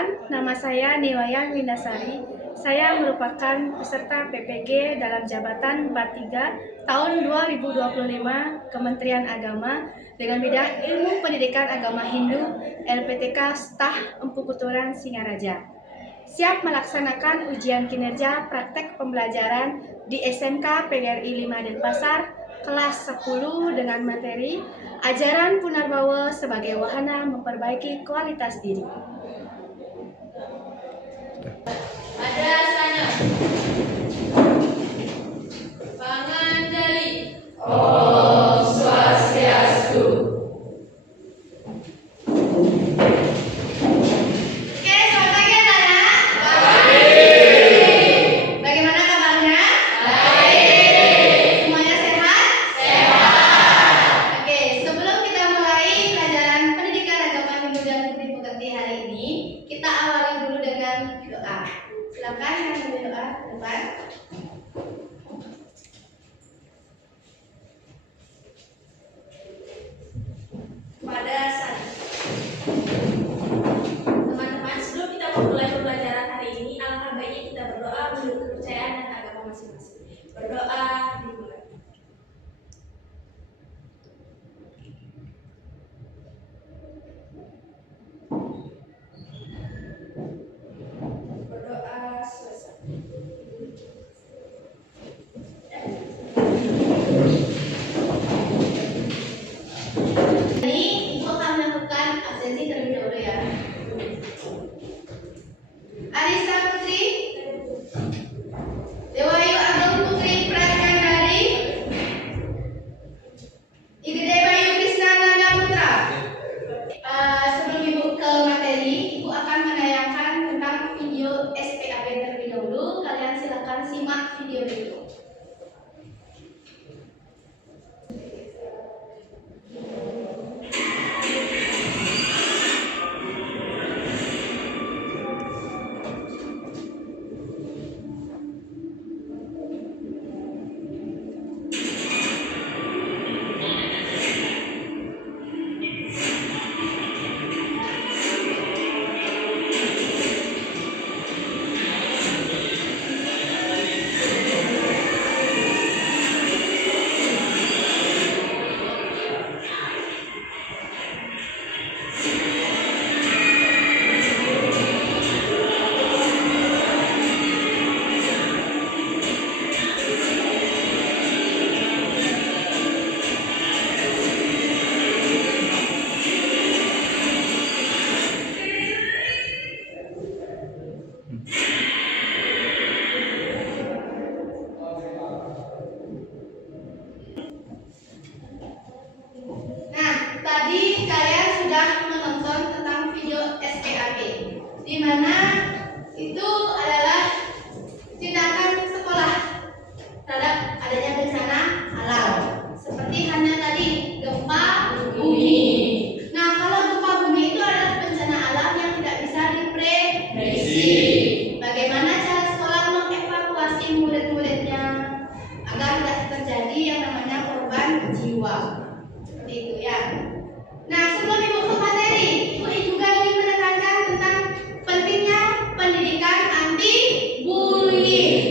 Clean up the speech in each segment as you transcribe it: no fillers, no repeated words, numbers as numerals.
Perkenalkan, nama saya Niwayan Windasari. Saya merupakan peserta PPG dalam jabatan 43 tahun 2025 Kementerian Agama dengan bidang Ilmu Pendidikan Agama Hindu LPTK Stah Empu Kuturan Singaraja. Siap melaksanakan ujian kinerja praktek pembelajaran di SMK PGRI 5 Denpasar kelas 10 dengan materi Ajaran Punarbawa sebagai wahana memperbaiki kualitas diri. Ada sana Panganjali. Om Swastiastu. Oke, selamat pagi anak-anak. Baik. Bagaimana kabarnya? Baik. Semuanya sehat? Sehat. Oke, sebelum kita mulai pelajaran pendidikan agama Hindu dan Budi Pekerti hari ini, kita awali dulu dengan doa. Silakan yang mau doa depan. Pada saat teman-teman, sebelum kita memulai pembelajaran hari ini, alangkah baiknya kita berdoa menurut kepercayaan dan agama masing-masing. Berdoa dimulai. Berdoa selesai. Ini Ibu akan melakukan absensi terlebih dahulu ya. Arisa Putri, Dewayu Ageng Putri Pratyandari, Igede Bayu Krisna Nanda Putra. Sebelum Ibu ke materi, Ibu akan menayangkan tentang video SPAP terlebih dahulu. Kalian silakan simak video itu. Nah, tadi kalian sudah menonton tentang video SPAP, di mana itu adalah tindakan sekolah terhadap adanya bencana alam, seperti halnya tadi gempa bumi. Nah, kalau gempa bumi itu adalah bencana alam yang tidak bisa diprediksi. Bagaimana cara sekolah mengevakuasi murid-muridnya agar tidak terjadi yang namanya korban jiwa? Seperti itu ya. Nah, sebelum Ibu ke materi, Ibu juga ingin menekankan tentang pentingnya pendidikan anti bullying.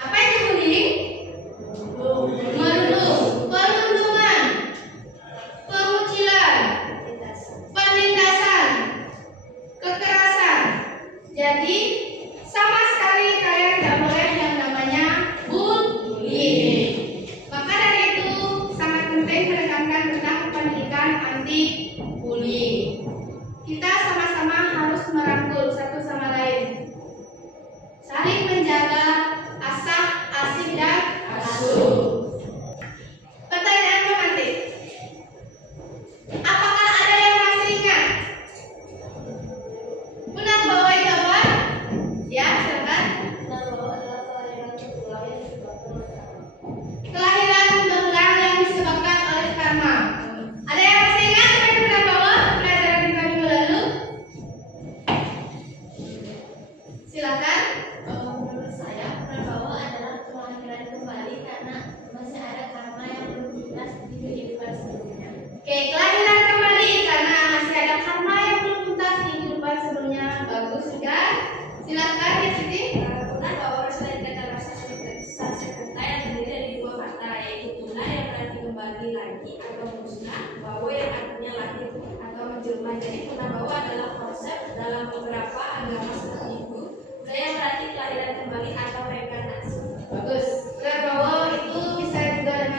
Apa itu bullying? Menuduh, perundungan, pengucilan, penindasan, kekerasan. Jadi sama sekali kalian tidak boleh yang namanya bullying. Maka dari itu sangat penting menekankan tentang pendidikan anti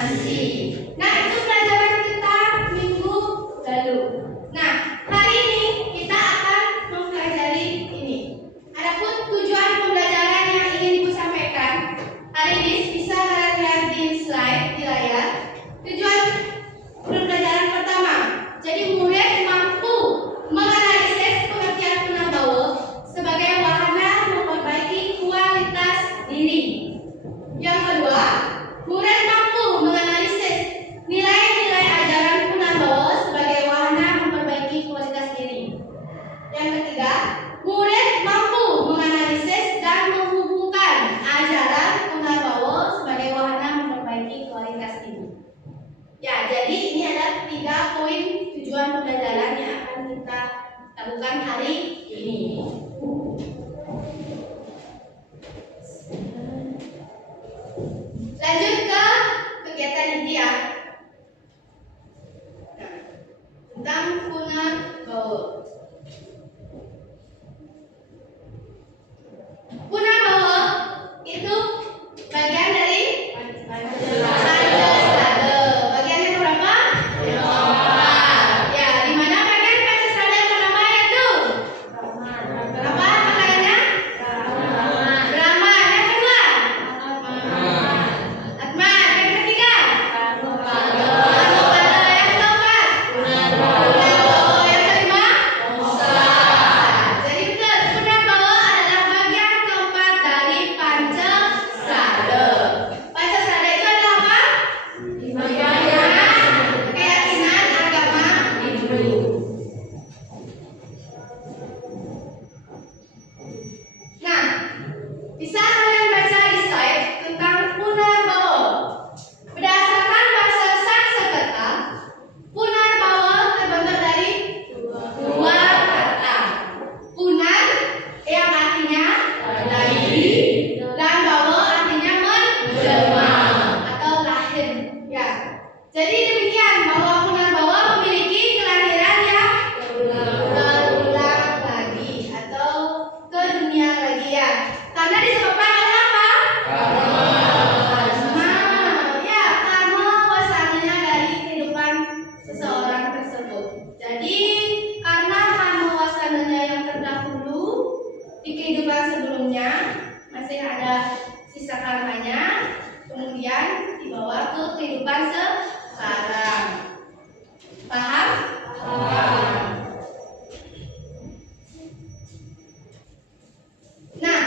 nanti. Nah, itu pelajaran kita minggu lalu. Nah, hari ini kita akan mempelajari ini. Adapun tujuan pembelajaran yang ingin Ibu sampaikan hari ini bisa kalian lihat di slide di layar. Tujuan pembelajaran pertama, jadi murid mampu menganalisis pengertian Punabawa sebagai wahana memperbaiki kualitas diri. Yang kedua, murid mampu menganalisis nilai-nilai ajaran Punabawa sebagai wahana memperbaiki kualitas diri. Yang ketiga, murid mampu menganalisis dan menghubungkan ajaran Punabawa sebagai wahana memperbaiki kualitas diri. Ya, jadi ini ada 3 poin tujuan pembelajaran yang akan kita lakukan hari ini. Lanjut ke kegiatan inti ya. Nah, tentang Punabawa. Punabawa itu bagian dari Pancasila. Bagian yang berapa? Ya, di mana bagian Pancasila yang pertama itu? Apa maknanya? Brahma. Yang kedua? Atma. Yang ketiga? Anupada. Yang keempat? Punabawa. Yang kelima? Jadi betul, Punabawa adalah bagian keempat dari Pancasila. Pancasila itu adalah apa? Keyakinan agama Hindu. Nah, bisa kalian baca di slide tentang Punabawa. Berdasarkan bahasa Sanskerta, Punabawa terbentuk dari dua kata. Punan yang artinya lagi dan bawa artinya menjelma atau lahir. Ya. Jadi demikian bahwa Punabawa memiliki kelahiran yang berulang lagi atau ke dunia lagi ya. Karena disebabkan oleh apa? Ya, karma wasananya dari kehidupan seseorang tersebut. Jadi karena karma wasananya yang terdahulu di kehidupan sebelumnya masih ada sisa karmanya, kemudian dibawa ke kehidupan sekarang. Paham? Nah,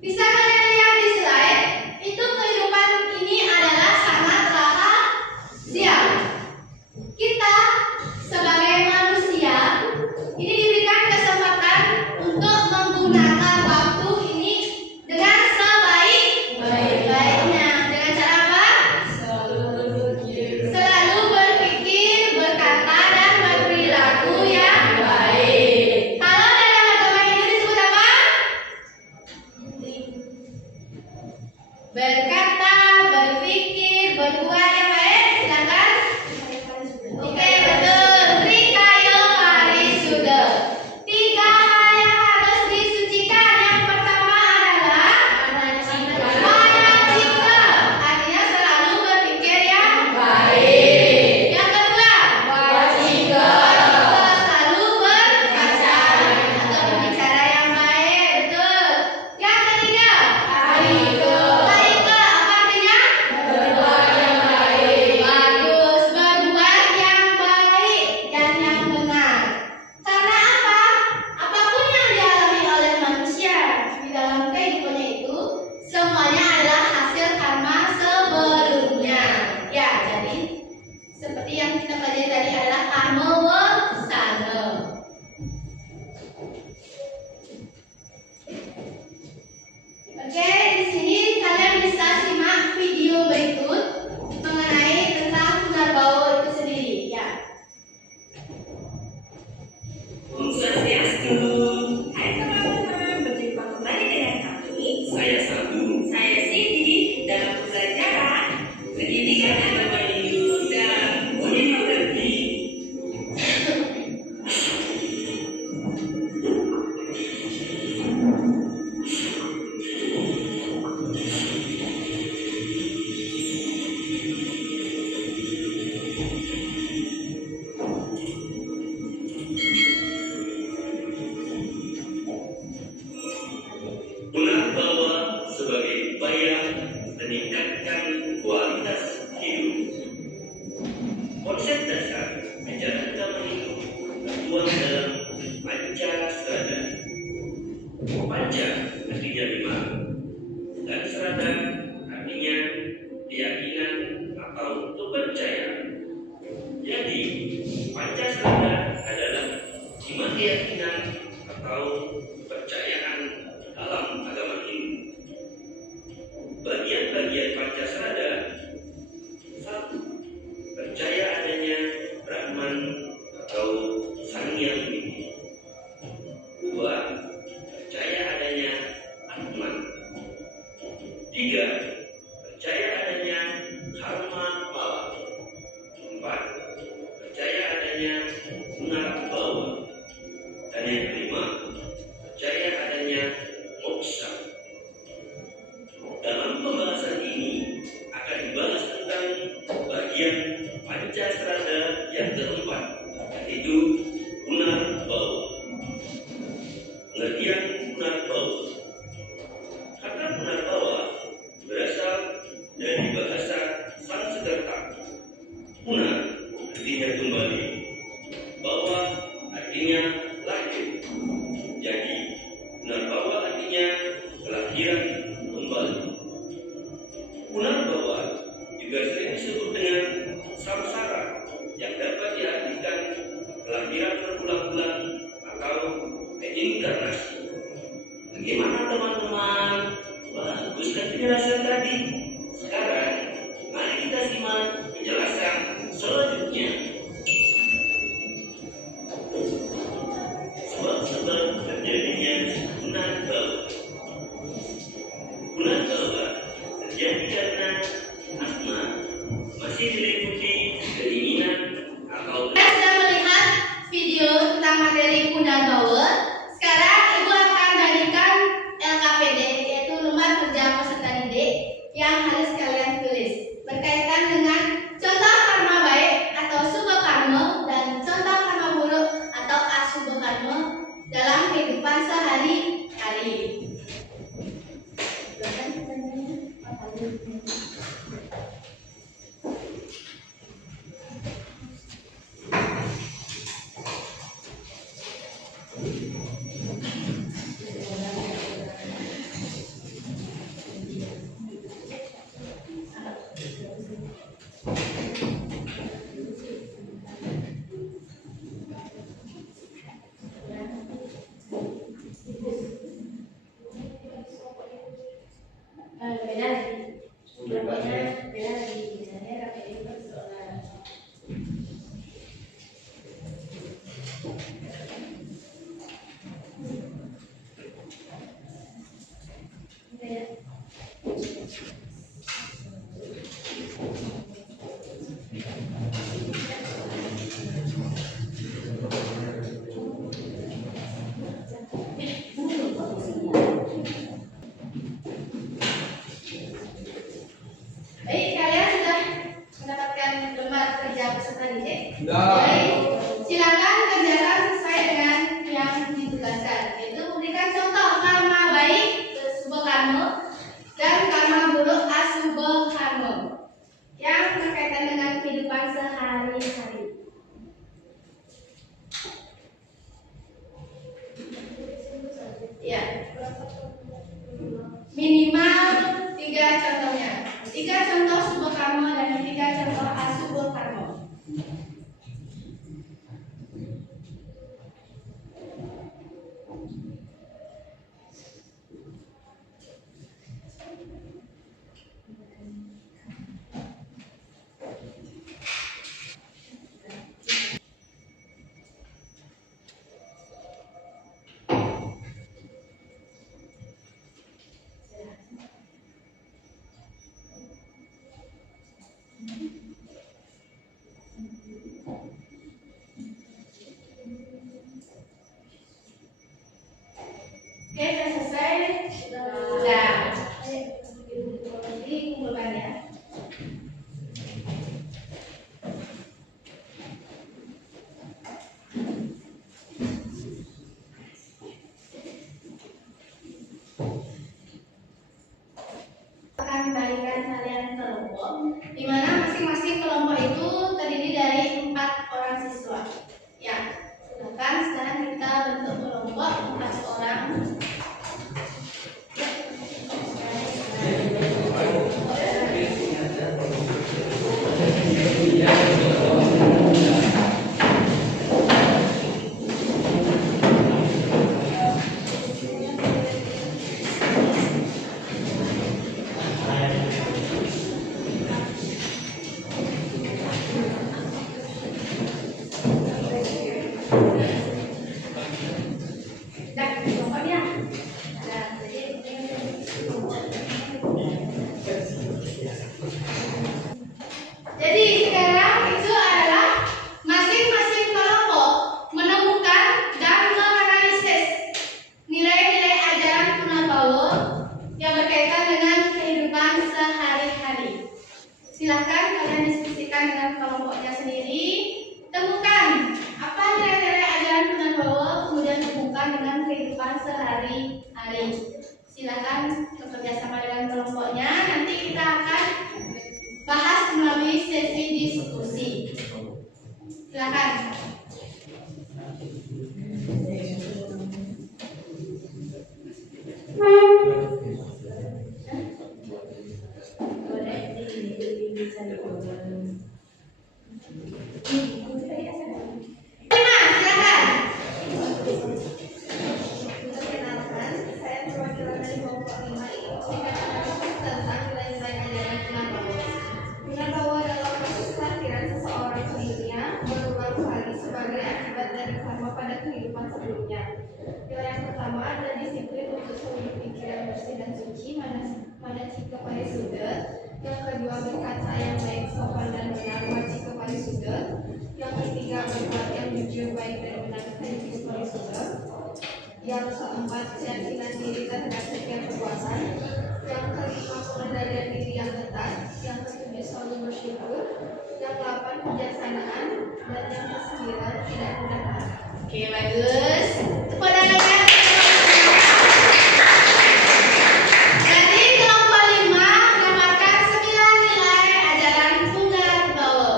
bisa kalian lihat di slide, itu kehidupan ini adalah sangat rahasia. Kita sebagai manusia ini diberikan kesempatan untuk menggunakan waktu ini dengan sebaik-baiknya. Dengan cara apa? Selalu berpikir, berkata, dan berperilaku yang baik. Kalau dalam agama Hindu disebut apa? Berkata, berpikir, berbuat yang baik. Silakan. Oke, betul. Trikaya Parisuddha. 3 hal yang harus disucikan. Yang pertama adalah manacika. Artinya selalu berpikir yang baik. Yang kedua, wacika. Selalu berkata atau berbicara yang baik. Betul. Yang ketiga, karika. Karika apa artinya? Berbuat yang baik. Pancasila adalah iman keyakinan atau kepercayaan dalam agama Hindu. Bagian-bagian Pancasila adalah: 1. Percaya adanya Brahman atau Sang Yang Widi. 2. Percaya adanya Atman. 3. Percaya adanya karma bala. 4. Percaya adanya punar bawa. Dan yang kelima, percaya adanya moksha. Dalam pembahasan ini akan dibahas tentang bagian Pancasila yang keempat, yaitu punar bawa. Pengertian punar bawa. Kata punar bawa berasal dari bahasa Sanskerta. Punar artinya kembali, bawa artinya lahir. Jadi punar bawa artinya kelahiran kembali. Punar bawa juga sering disebut dengan samsara, yang dapat diartikan kelahiran berulang-ulang atau reinkarnasi. Bagaimana teman-teman? Bagus kan penjelasan tadi? Sekarang mari kita simak penjelasan selanjutnya. Sebab-sebab terjadinya punar bawa. Punar bawa terjadi karena asma masih diliputi keinginan atau Kita sudah melihat video tentang materi punar bawa. Sekarang Ibu akan berikan LKPD, yaitu lembar kerja peserta didik, yang harus kalian tulis berkaitan dengan contoh karma baik atau subha karma dan contoh karma buruk atau asubha karma dalam kehidupan sehari-hari. Baik, kalian sudah mendapatkan lembar kerja peserta didik? Baik, silakan kerjakan sesuai dengan yang ditugaskan, yaitu memberikan contoh karma baik subha karma dan karma buruk asubha karma yang berkaitan dengan kehidupan sehari-hari. Ya, minimal 3 contohnya. 3 contoh subha karma dan 3 contoh asubha karma. Oke, sudah selesai? Sudah. Jadi kumpulkan ya. Akan kembalikan kalian ke kelompok, di mana masing-masing Jadi sekarang itu adalah masing-masing kelompok menemukan dan menganalisis nilai-nilai ajaran Punabawa yang berkaitan dengan kehidupan sehari-hari. Silakan kalian diskusikan dengan kelompoknya sendiri. Temukan apa nilai-nilai ajaran Punabawa, kemudian hubungkan dengan kehidupan sehari-hari. Silakan bekerja sama dengan kelompoknya. Nanti kita akan bahas melalui sesi diskusi. Silakan. Punabawa dalam proses kelahiran seseorang sendirinya berulang kali sebagai akibat dari karma pada kehidupan sebelumnya. Nilai yang pertama adalah disiplin untuk selalu berpikir yang bersih dan suci, mana cika parisuda. Yang kedua berkata yang baik, sopan dan benar, wacika parisuda. Yang ketiga berbuat yang jujur, baik dan benar, cika parisuda. Yang keempat keyakinan diri terhadap setiap perbuatan. Yang kelima pengendalian diri yang ketat. Yang ketujuh selalu bersyukur. Yang delapan kebijaksanaan. Dan yang kesembilan tidak mudah marah. Oke, bagus. Tepuk tangannya. Jadi kelompok 5 mendapatkan 9 nilai ajaran Punabawa.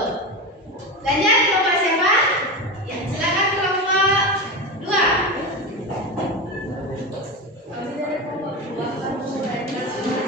Lanjut kelompok siapa? Ya, silakan kelompok 2. Kami dari kelompok 2 akan menguraikan tentang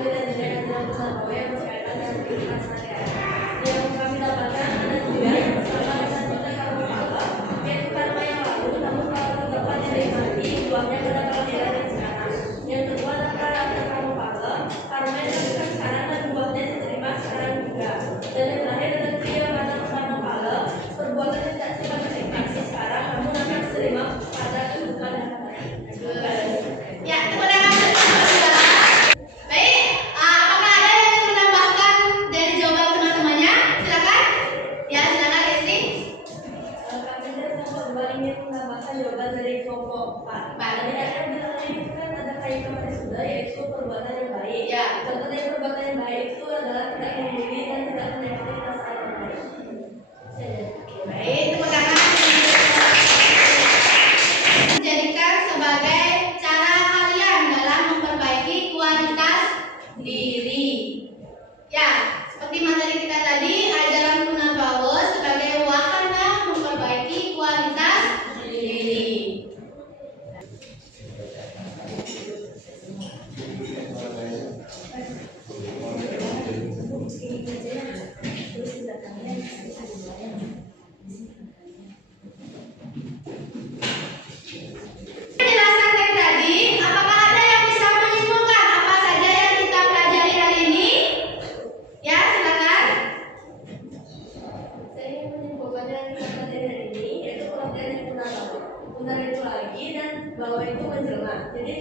nilai-nilai ajaran Punabawa yang berkaitan dengan kehidupan sehari-hari. Yang kami dapatkan ada 3 yang pertama dengan nilai karma pala, yaitu karma yang lalu, namun kalau terdapat nilai mati, buahnya mendapat nilai yang sekarang. Yang kedua adalah karma pala, karma yang dilakukan sekarang dan buahnya diterima sekarang juga. Dan yang terakhir adalah kriya karma pala, perbuatan yang tidak sempat terefleksi sekarang, namun akan diterima pada kehidupan yang akan datang. Ya, tepuk tangan untuk kelompok 2. Baik, apakah ada yang ingin menambahkan dari jawaban teman-temannya? Silakan. Ya, silakan Destri. Kami dari kelompok 2 ingin menambahkan jawaban dari kelompok 4. Tadi yang bilang itu kan ada kaitan pada sudah, yaitu perbuatan yang baik. Ya. Contoh dari perbuatan yang baik itu adalah tidak membuli dan tidak menyakiti perasaan orang lain. Baik, tepuk tangan. Dijadikan sebagai cara kalian dalam memperbaiki kualitas diri. Ya, seperti materi kita tadi, ajaran Punabawa sebagai wahana memperbaiki kualitas diri. Penjelasan dari tadi, apakah ada yang bisa menyimpulkan apa saja yang kita pelajari hari ini? Ya, silakan. Saya ingin menyimpulkan yang kita pelajari hari ini, yaitu pengertian yang Punabawa. Punar itu lagi dan bawa itu menjelma. Jadi